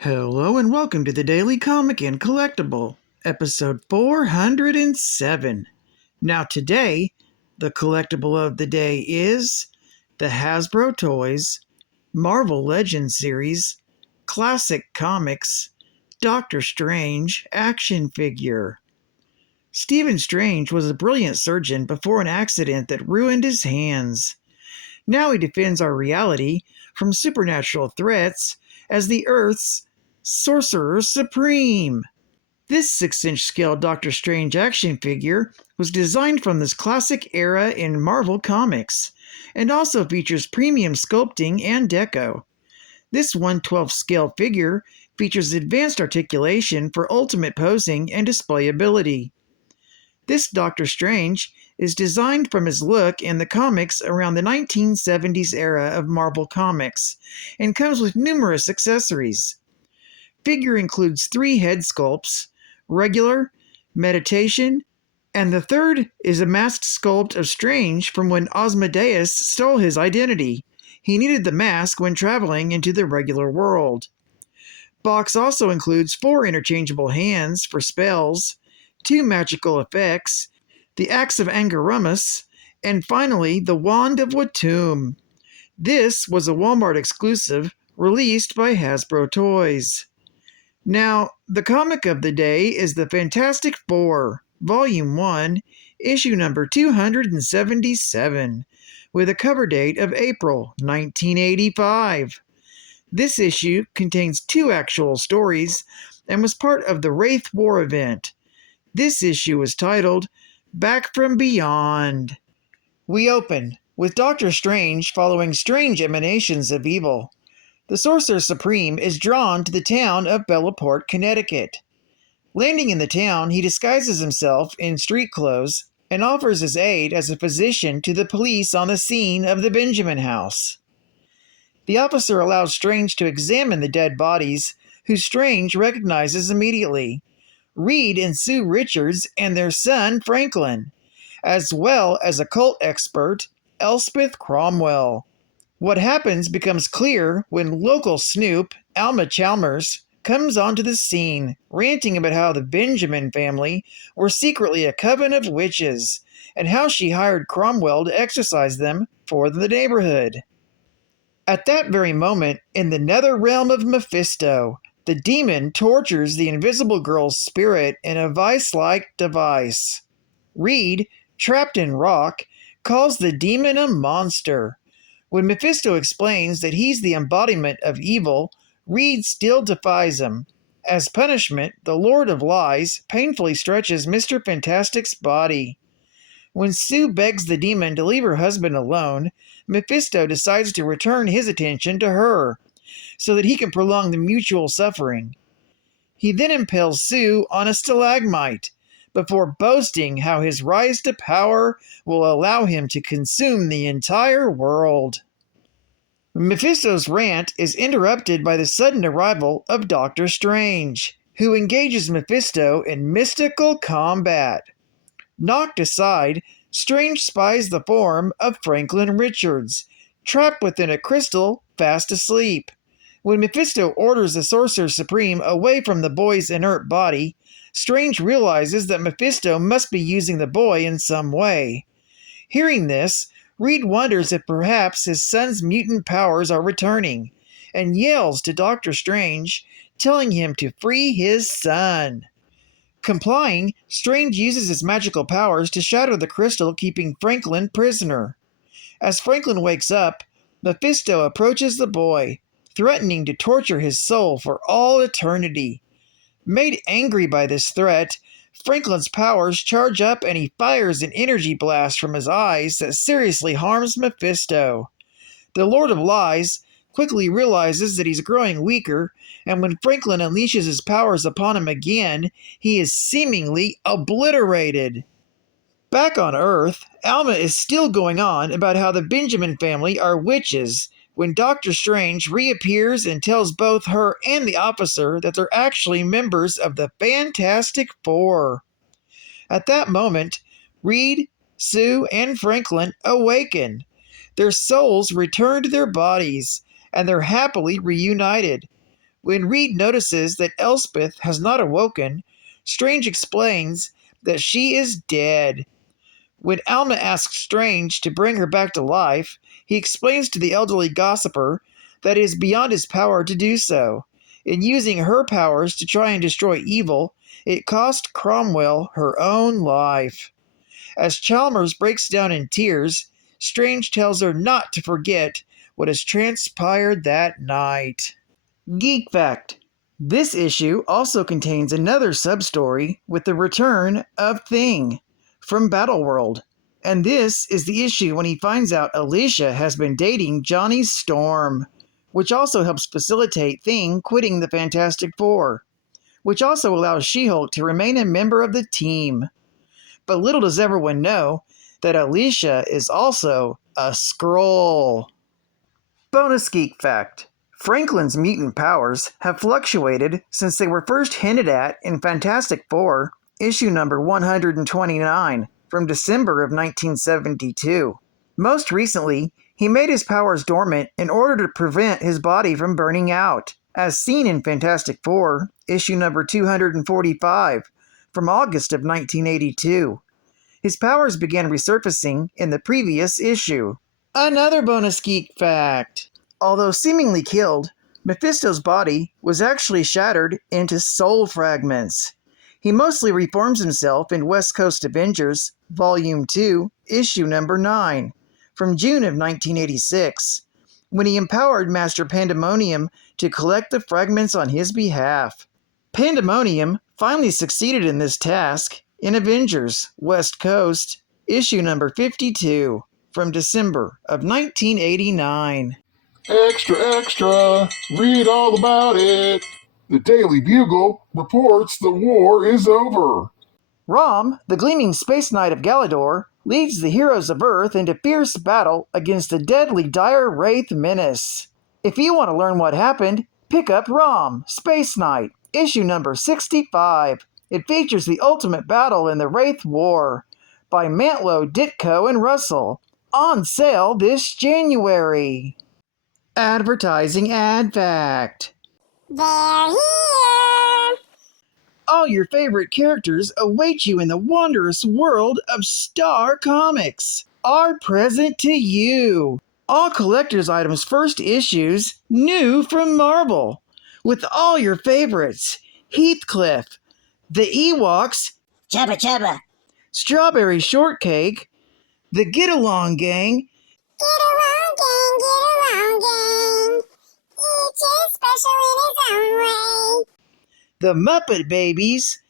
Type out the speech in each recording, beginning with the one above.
Hello and welcome to the Daily Comic and Collectible, episode 407. Now today, the collectible of the day is the Hasbro Toys Marvel Legends series Classic Comics Doctor Strange action figure. Stephen Strange was a brilliant surgeon before an accident that ruined his hands. Now he defends our reality from supernatural threats as the Earth's Sorcerer Supreme. This 6-inch scale Doctor Strange action figure was designed from this classic era in Marvel Comics, and also features premium sculpting and deco. This 1/12 scale figure features advanced articulation for ultimate posing and displayability. This Doctor Strange is designed from his look in the comics around the 1970s era of Marvel Comics, and comes with numerous accessories. Figure includes 3 head sculpts, regular, meditation, and the third is a masked sculpt of Strange from when Asmodeus stole his identity. He needed the mask when traveling into the regular world. Box also includes 4 interchangeable hands for spells, 2 magical effects, the Axe of Angaramus, and finally the Wand of Watum. This was a Walmart exclusive released by Hasbro Toys. Now, the comic of the day is the Fantastic Four, Volume 1, issue number 277, with a cover date of April 1985. This issue contains 2 actual stories and was part of the WRAITH War event. This issue is titled Back from Beyond. We open with Doctor Strange following strange emanations of evil. The Sorcerer Supreme is drawn to the town of Belleport, Connecticut. Landing in the town, he disguises himself in street clothes and offers his aid as a physician to the police on the scene of the Benjamin house. The officer allows Strange to examine the dead bodies, who Strange recognizes immediately: Reed and Sue Richards and their son Franklin, as well as occult expert Elspeth Cromwell. What happens becomes clear when local snoop, Alma Chalmers, comes onto the scene, ranting about how the Benjamin family were secretly a coven of witches, and how she hired Cromwell to exorcise them for the neighborhood. At that very moment, in the nether realm of Mephisto, the demon tortures the Invisible Girl's spirit in a vice-like device. Reed, trapped in rock, calls the demon a monster. When Mephisto explains that he's the embodiment of evil, Reed still defies him. As punishment, the Lord of Lies painfully stretches Mr. Fantastic's body. When Sue begs the demon to leave her husband alone, Mephisto decides to return his attention to her, so that he can prolong the mutual suffering. He then impales Sue on a stalagmite, before boasting how his rise to power will allow him to consume the entire world. Mephisto's rant is interrupted by the sudden arrival of Doctor Strange, who engages Mephisto in mystical combat. Knocked aside, Strange spies the form of Franklin Richards, trapped within a crystal, fast asleep. When Mephisto orders the Sorcerer Supreme away from the boy's inert body, Strange realizes that Mephisto must be using the boy in some way. Hearing this, Reed wonders if perhaps his son's mutant powers are returning, and yells to Doctor Strange, telling him to free his son. Complying, Strange uses his magical powers to shatter the crystal keeping Franklin prisoner. As Franklin wakes up, Mephisto approaches the boy, threatening to torture his soul for all eternity. Made angry by this threat, Franklin's powers charge up and he fires an energy blast from his eyes that seriously harms Mephisto. The Lord of Lies quickly realizes that he's growing weaker, and when Franklin unleashes his powers upon him again, he is seemingly obliterated. Back on Earth, Alma is still going on about how the Benjamin family are witches, when Doctor Strange reappears and tells both her and the officer that they're actually members of the Fantastic Four. At that moment, Reed, Sue, and Franklin awaken. Their souls return to their bodies, and they're happily reunited. When Reed notices that Elspeth has not awoken, Strange explains that she is dead. When Alma asks Strange to bring her back to life, he explains to the elderly gossiper that it is beyond his power to do so. In using her powers to try and destroy evil, it cost Cromwell her own life. As Chalmers breaks down in tears, Strange tells her not to forget what has transpired that night. Geek Fact: this issue also contains another sub-story with the return of Thing from Battleworld. And this is the issue when he finds out Alicia has been dating Johnny Storm, which also helps facilitate Thing quitting the Fantastic Four, which also allows She-Hulk to remain a member of the team. But little does everyone know that Alicia is also a Skrull. Bonus Geek Fact: Franklin's mutant powers have fluctuated since they were first hinted at in Fantastic Four, issue number 129, from December of 1972. Most recently, he made his powers dormant in order to prevent his body from burning out, as seen in Fantastic Four, issue number 245, from August of 1982. His powers began resurfacing in the previous issue. Another bonus geek fact: although seemingly killed, Mephisto's body was actually shattered into soul fragments. He mostly reforms himself in West Coast Avengers, Volume 2, Issue Number 9, from June of 1986, when he empowered Master Pandemonium to collect the fragments on his behalf. Pandemonium finally succeeded in this task in Avengers, West Coast, Issue Number 52, from December of 1989. Extra, extra! Read all about it! The Daily Bugle reports the war is over. Rom, the gleaming space knight of Galador, leads the heroes of Earth into fierce battle against the deadly dire WRAITH menace. If you want to learn what happened, pick up Rom, Space Knight, issue number 65. It features the ultimate battle in the WRAITH War, by Mantlo, Ditko, and Russell. On sale this January. Advertising ad fact: They're here! all your favorite characters await you in the wondrous world of Star Comics. Are present to you. All collector's items first issues, new from Marvel. With all your favorites: Heathcliff, the Ewoks, Chubba Chubba! Strawberry Shortcake, the Get Along Gang, Get along, gang, get along, gang! Each is special in its own way. the Muppet Babies,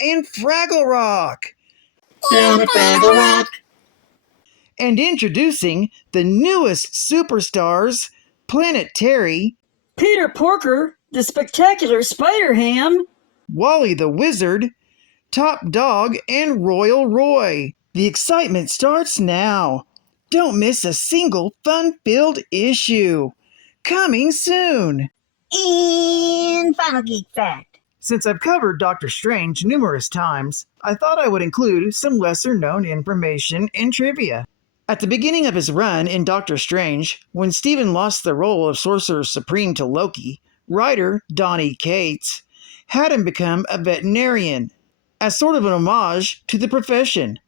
and Fraggle Rock. Down at Fraggle Rock! And introducing the newest superstars, Planet Terry, Peter Porker, the Spectacular Spider-Ham, Wally the Wizard, Top Dog, and Royal Roy. The excitement starts now. Don't miss a single fun-filled issue. Coming soon. and Final Geek Fact. Since I've covered Doctor Strange numerous times, I thought I would include some lesser-known information and trivia. At the beginning of his run in Doctor Strange, when Stephen lost the role of Sorcerer Supreme to Loki, writer Donny Cates had him become a veterinarian, as sort of an homage to the profession.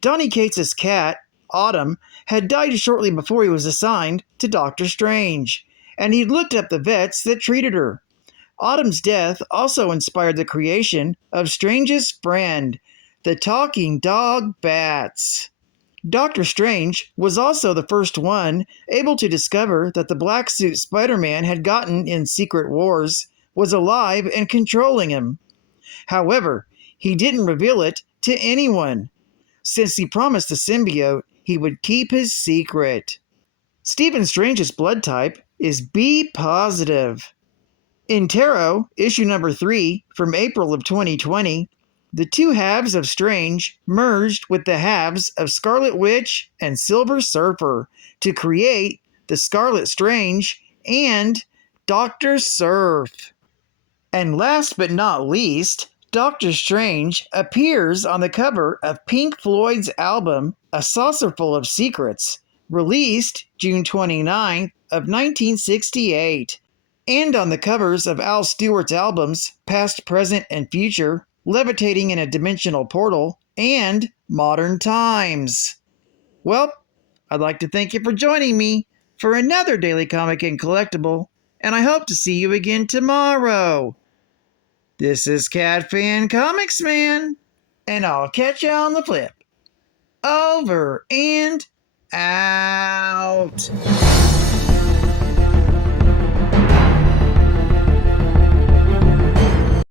Donny Cates' cat, Autumn, had died shortly before he was assigned to Doctor Strange, and he'd looked up the vets that treated her. Autumn's death also inspired the creation of Strange's friend, the talking dog Bats. Doctor Strange was also the first one able to discover that the black suit Spider-Man had gotten in Secret Wars was alive and controlling him. However, he didn't reveal it to anyone, since he promised the symbiote he would keep his secret. Stephen Strange's blood type is B positive. In Tarot, issue number 3 from April of 2020, the two halves of Strange merged with the halves of Scarlet Witch and Silver Surfer to create the Scarlet Strange and Dr. Surf. And last but not least, Doctor Strange appears on the cover of Pink Floyd's album A Saucerful of Secrets, released June 29th of 1968. and on the covers of Al Stewart's albums Past, Present, and Future, Levitating in a Dimensional Portal, and Modern Times. Well, I'd like to thank you for joining me for another Daily Comic and Collectible, and I hope to see you again tomorrow. This is Cat Fan Comics Man, and I'll catch you on the flip. Over and out.